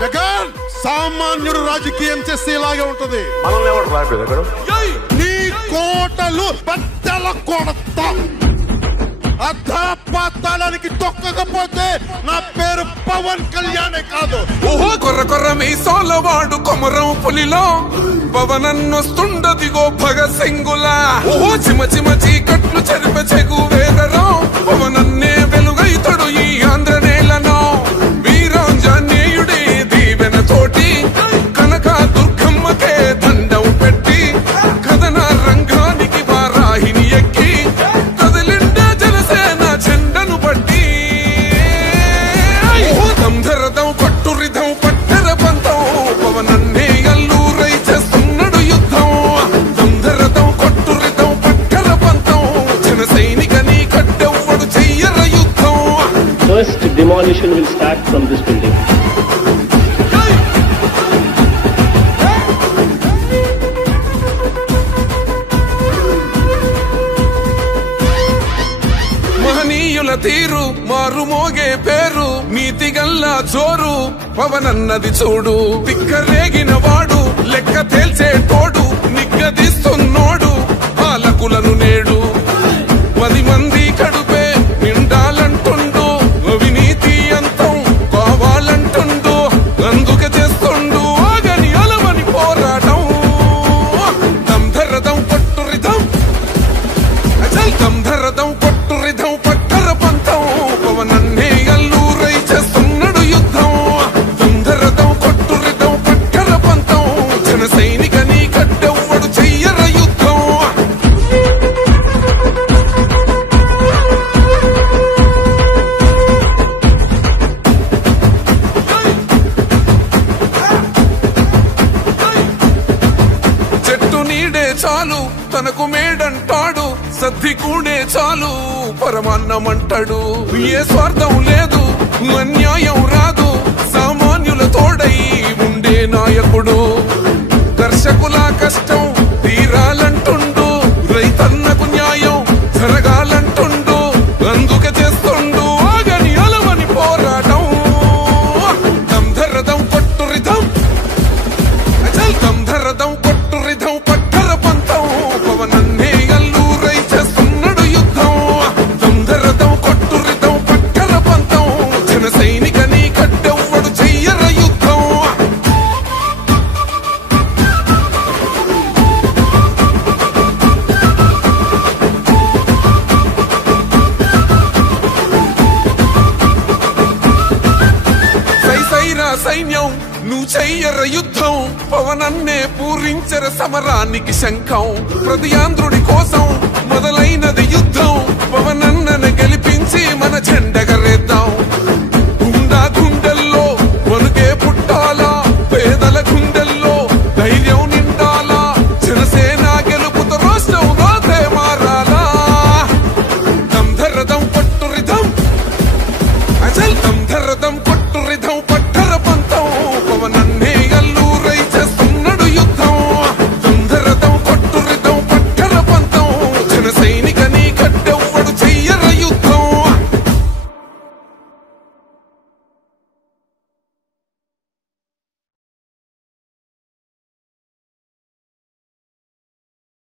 జగన్ సామాన్యుడు రాజకీయం చేస్తే ఇలాగే ఉంటది. మనల్ని ఎవరు రాలేదు అక్కడ. నీ కోటలు బద్దల కొడతా. అధాపాతాళానికి తొక్కకపోతే నా పేరు పవన్ కళ్యాణే కాదు. ఓహో కొర్ర కొర్ర మీసాల వాడు కొమరం పులిలో పవనన్నొస్తుండదిగో భగత్ సింగులా. ఓహో చిమ చిమ చీకట్లు చెరిప చెగు వేదరో పవనన్నే వెలుగైతడు ఈ ఆంధ్ర నేలను. వీరాంజనేయుడి దీవెన తోటి కనక దుర్గమ్మకే దండం పెట్టి కథన రంగానికి వారాహిని ఎక్కి కదిలిండ జనసేన చెండను పట్టి దంధరదం కొట్టురిధం పట్టర పంతం పవనన్నే అల్లూరై చేస్తున్నాడు యుద్ధం. దంధరదం కొట్టురిధం పట్టర పంతం జన సైనికని కట్టెవ్వడు చెయ్యర యుద్ధం. First demolition will start from this building. మహనీయుల తీరు మారుమోగే పేరు నీతిగల్లా జోరు పవనన్నది చూడు. తిక్కరేగిన వాడు లెక్క తేల్చేటోడు నిగ్గదీస్తున్నోడు పాలకులను నేడు. 10 మంది కడుపే నిండాలంటుండు అవినీతి అంతం కావాలంటుండు. అందుకే చేస్తుండు ఆగని అలమని పోరాటం. దంధరదం కొట్టురిధం అచల్ దంధరదం కొట్టురిధం పట్టర పంతం పవనన్నే అల్లూరై చేస్తున్నాడు యుద్ధం. దంధరదం కొట్టురిధం పట్టర పంతం జన సైనికని కట్టెవ్వడు చెయ్యర యుద్ధం. చెట్టు నీడే చాలు తనకు మేడంటాడు. సద్ది కూడే చాలు పరమాన్నమంటాడు. ఏ స్వార్థం లేదు అన్యాయం రాదు సామాన్యుల తోడై ఉండే నాయకుడు. దర్శకుల కష్టం తీరాలంటుండు రైతన్నకు న్యాయం జరగాలంటుండు. అందుకే చేస్తుండు ఆగని అలవని పోరాటం. దంధరదం కొట్టురిధం అచల్ దంధరదం కొట్టురిధం పట్టర పంతం పవనన్నే అల్లూరై చేస్తున్నాడు యుద్ధం. దంధరదం కొట్టురిధం పట్టర పంతం జన సైనికని కట్టెవ్వడు చెయ్యర యుద్ధం. సైసైరా సైన్యం నువ్వు చెయ్యర యుద్ధం. పవనన్నే పూరించర సమరానికి శంఖం. ప్రతి ఆంధ్రుడి కోసం మొదలైనది యుద్ధం. పవనన్ననే